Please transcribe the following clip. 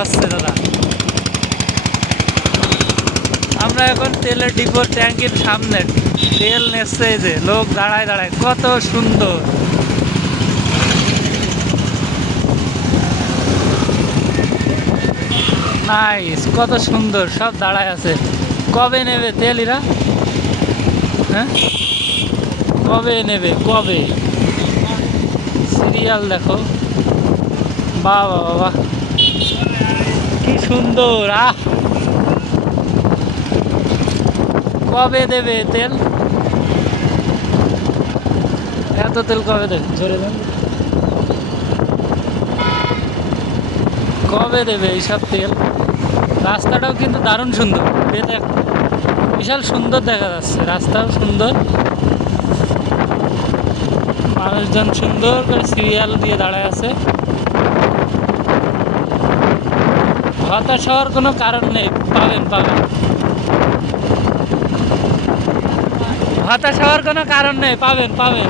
চালাচ্ছে দাদা। আমরা এখন তেলের ডিপোর ট্যাঙ্কির সামনে, তেল নেচ্ছে, এই যে লোক দাঁড়ায় দাঁড়ায়, কত সুন্দর। নাইস, কত সুন্দর, সব দাঁড়ায় আছে। কবে নেবে তেল এরা? হ্যাঁ, কবে নেবে, কবে? সিরিয়াল দেখো, বাহ বাহ বাহ, কি সুন্দর। কবে দেবে তেল? এত তেল কবে দেবে, জোরে দেন। কবে দেবে এইসব তেল? রাস্তাটাও কিন্তু দারুণ সুন্দর, বিশাল সুন্দর দেখা যাচ্ছে, রাস্তাও সুন্দর, মানুষজন সুন্দর করে সিরিয়াল দিয়ে দাঁড়ায় আছে। হতাশ হওয়ার কোনো কারণ নেই, পাবেন পাবেন, হতাশ হওয়ার কোনো কারণ নেই, পাবেন পাবেন।